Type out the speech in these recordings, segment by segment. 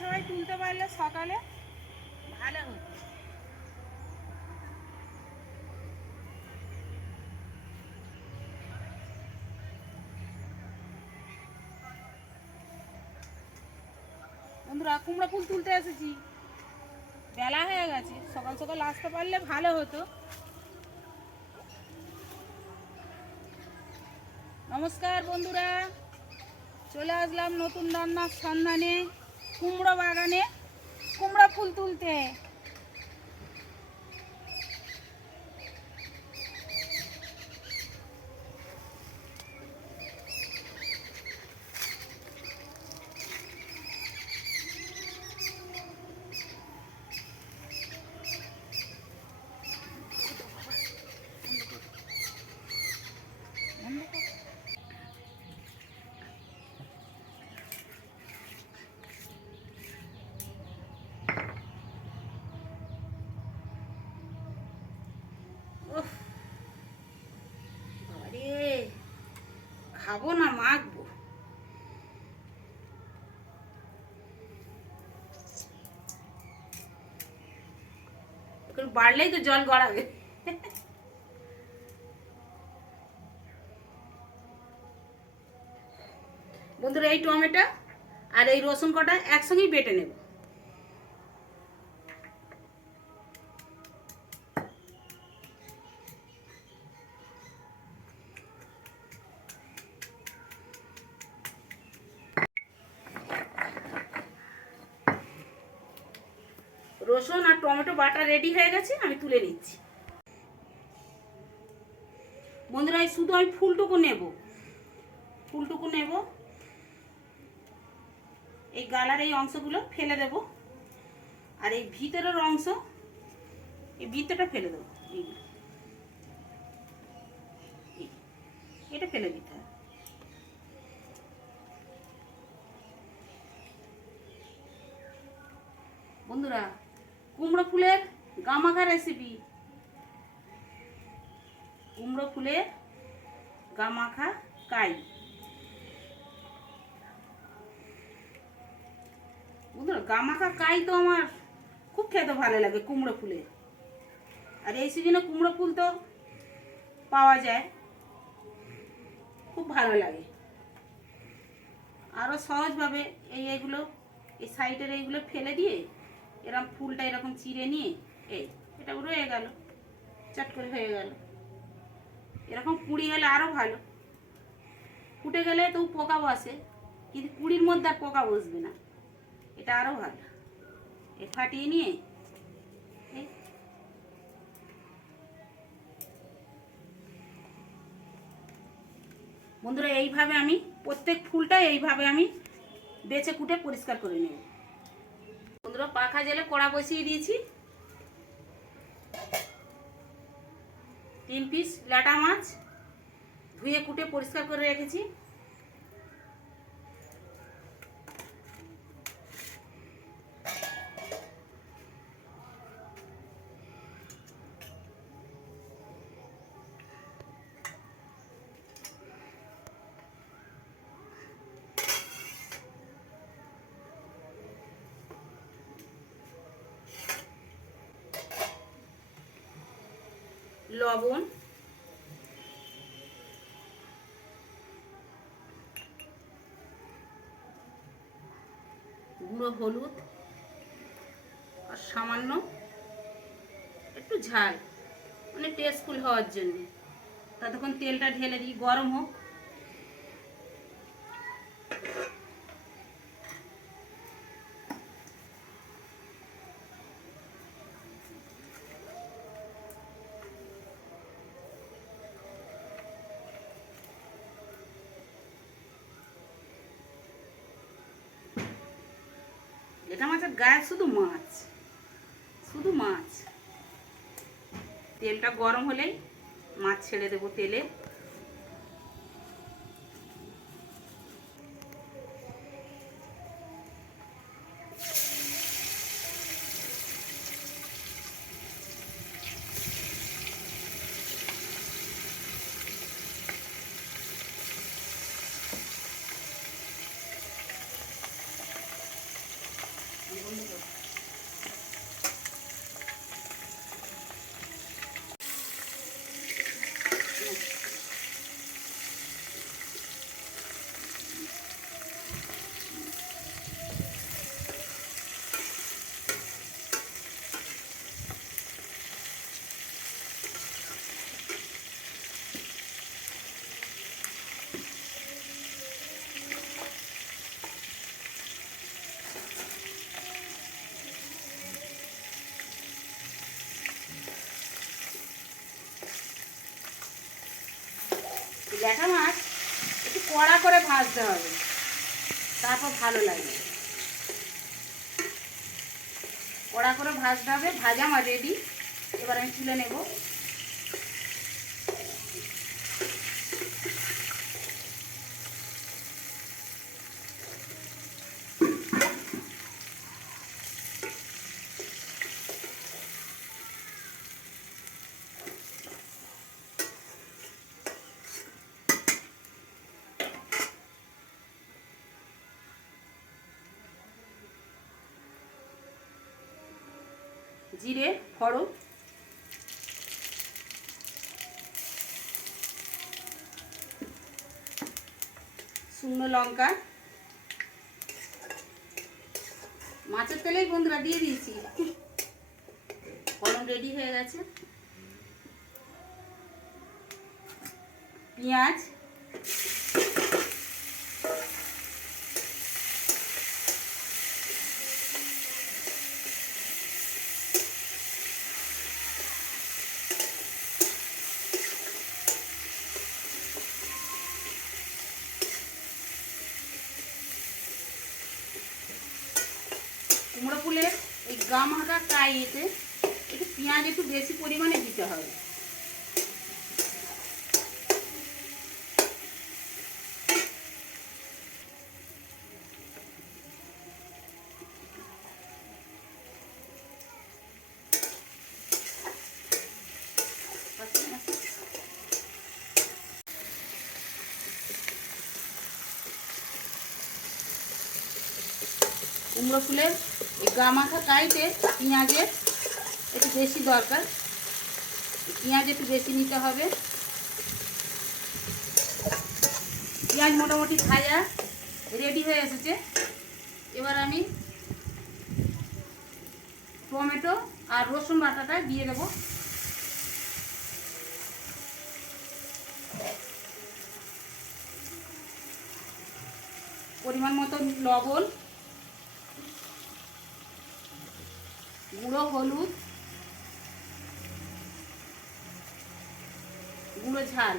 সবাই তুলতে পারলে সকালে ভালো হতো। বন্ধুরা কুমড়া ফুল তুলতে এসেছি, বেলা হয়ে গেছে, সকাল সকাল আসতে পারলে ভালো হতো। নমস্কার বন্ধুরা, চলে আসলাম নতুন রান্নার সন্ধানে কুমড়ো বাগানে কুমড়া ফুল তুলতে। খাবো না, মাখবো। বাড়লেই তো জল গড়াবে। বন্ধুরা এই টমেটো আর এই রসুন কটা একসঙ্গেই বেটে নেব। রসুন আর টমেটো বাটা রেডি হয়ে গেছে, আমি তুলে নিচ্ছি। বন্ধুরা শুধু আমি ফুলটুকু নেব, এই গালার এই অংশগুলো ফেলে দেব, আর এই ভিতরের অংশ, এই ভিতরটা ফেলে দেবো। এটা ফেলে দিতে হবে। বন্ধুরা কুমড়ো ফুলের গামাখা রেসিপি, কুমড়ো ফুলের গামাখা কাই। বন্ধুরা গামাখা কাই তো আমার খুব খেতে ভালো লাগে কুমড়ো ফুলের, আর এই সিজনে কুমড়ো ফুল তো পাওয়া যায়, খুব ভালো লাগে। আরও সহজভাবে এইগুলো এই সাইডের এইগুলো ফেলে দিয়ে এরকম ফুলটা এরকম চিড়ে নিয়ে এটা রয়ে গেল, চট করে হয়ে গেল। এরকম কুড়ি হলে আরও ভালো, ফুটে গেলে তো পোকা বসে, কিন্তু কুড়ির মধ্যে আর পোকা বসবে না, এটা আরও ভালো। ফাটিয়ে নিয়ে বন্ধুরা এইভাবে আমি প্রত্যেক ফুলটা এইভাবে আমি বেছে কুটে পরিষ্কার করে নেব। বন্ধুরা পাখা জেলে কড়া বসিয়ে দিয়েছি, 3 পিস ল্যাটা মাছ ধুয়ে কুটে পরিষ্কার করে রেখেছি। লবণ, গুঁড়ো হলুদ আর সামান্য একটু ঝাল, মানে টেস্টফুল হওয়ার জন্য। ততক্ষণ তেলটা ঢেলে দিই, গরম হোক। এটা মাছের গায়ে শুধু মাছ, তেলটা গরম হলেই মাছ ছেড়ে দেবো তেলে। করে ভাজতে হবে, তারপর ভালো লাগবে। কড়া করে ভাজতে হবে। ভাজা আমার রেডি। এবার আমি তুলে নেব। জিরে ফোড়ন, শুকনো লঙ্কা, মাছের তেলেই বন্ধুরা দিয়ে দিয়েছি। ফোড়ন রেডি হয়ে গেছে। পেঁয়াজ, কুমড়ো ফুলের এই গা মাখা কাইতে একটু পেঁয়াজ একটু বেশি পরিমাণে দিতে হবে। কুমড়ো ফুলের এই গা মাখা কাইতে পেঁয়াজের একটু বেশি দরকার, পেঁয়াজ একটু বেশি নিতে হবে। পেঁয়াজ মোটামুটি ভাজা রেডি হয়ে এসেছে। এবার আমি টমেটো আর রসুন বাটাটা দিয়ে দেব। পরিমাণ মতো লবণ, গুঁড়ো হলুদ, গুঁড়ো ঝাল,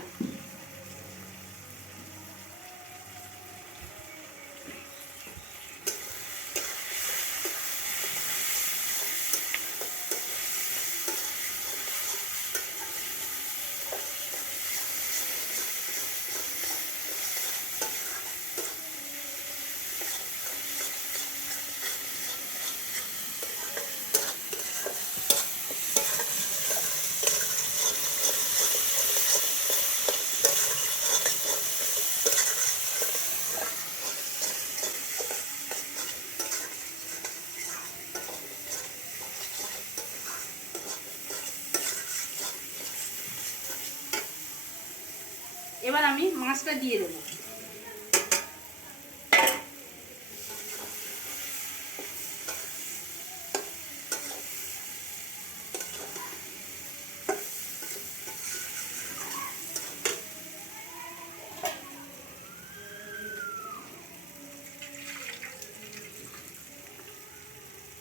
এবার আমি মাছটা দিয়ে দেবো।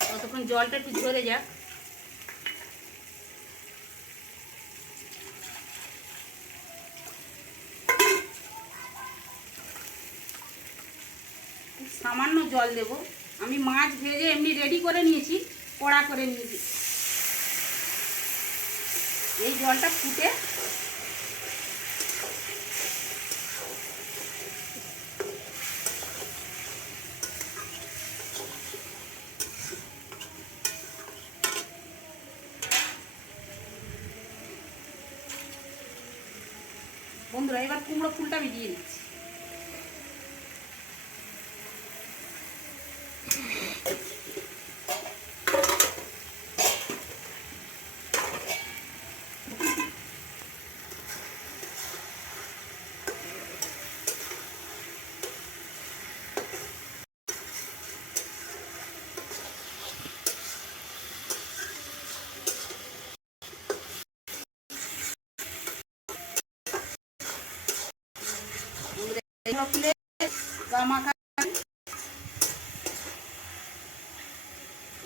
ততক্ষণ জলটা একটু ঝরে যাক। সামান্য জল দেব। আমি মাছ ভেজে এমনি রেডি করে নিয়েছি, কড়া করে নিয়েছি। এই জলটা ফুটে বন্ধুরা, এবার কুমড়ো ফুলটা আমি দিয়ে দিচ্ছি।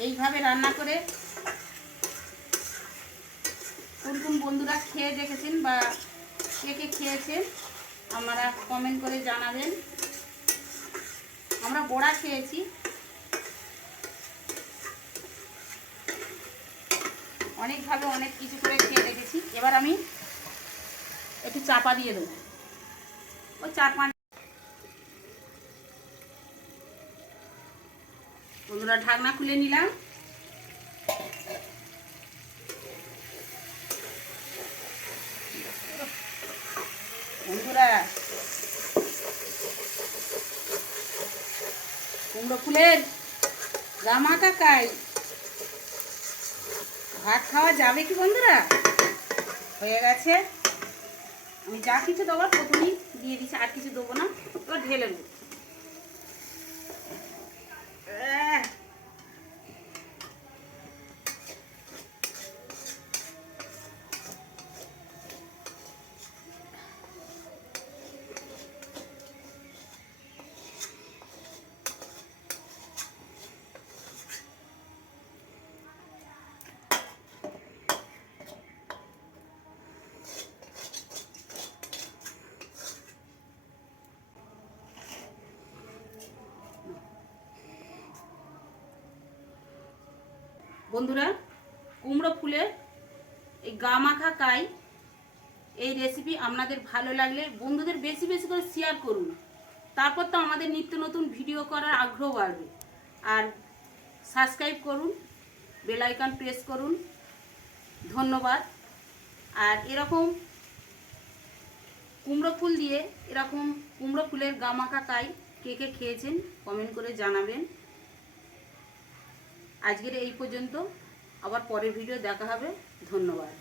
এইভাবে রান্না করে কোন কোন বন্ধুরা খেয়ে দেখেছেন বা কে কে খেয়েছেন আপনারা কমেন্ট করে জানাবেন। আমরা বড়া খেয়েছি, অনেকভাবে অনেক কিছু করে খেয়ে রেখেছি। এবার আমি একটু চাপা দিয়ে দেবো, ওই 4-5। বন্ধুরা ঢাকনা খুলে নিলাম। বন্ধুরা কুমড়ো ফুলের গামাকা কাই ভাত খাওয়া যাবে কি বন্ধুরা? হয়ে গেছে। আমি যা কিছু দেওয়ার প্রথমেই দিয়ে দিচ্ছি, আর কিছু দেবো না। এবার ঢেলে নেব। বন্ধুরা কুমড়ো ফুলের এই গা মাখা কাই এই রেসিপি আপনাদের ভালো লাগলে বন্ধুদের বেশি বেশি করে শেয়ার করুন। তারপর তো আমাদের নিত্য নতুন ভিডিও করার আগ্রহ বাড়বে। আর সাবস্ক্রাইব করুন, বেল আইকন প্রেস করুন। ধন্যবাদ। আর এরকম কুমড়ো ফুল দিয়ে এরকম কুমড়ো ফুলের গা মাখা কাই কে কে খেয়েছেন কমেন্ট করে জানাবেন। আজকের এই পর্যন্ত, আবার পরের ভিডিও দেখা হবে। ধন্যবাদ।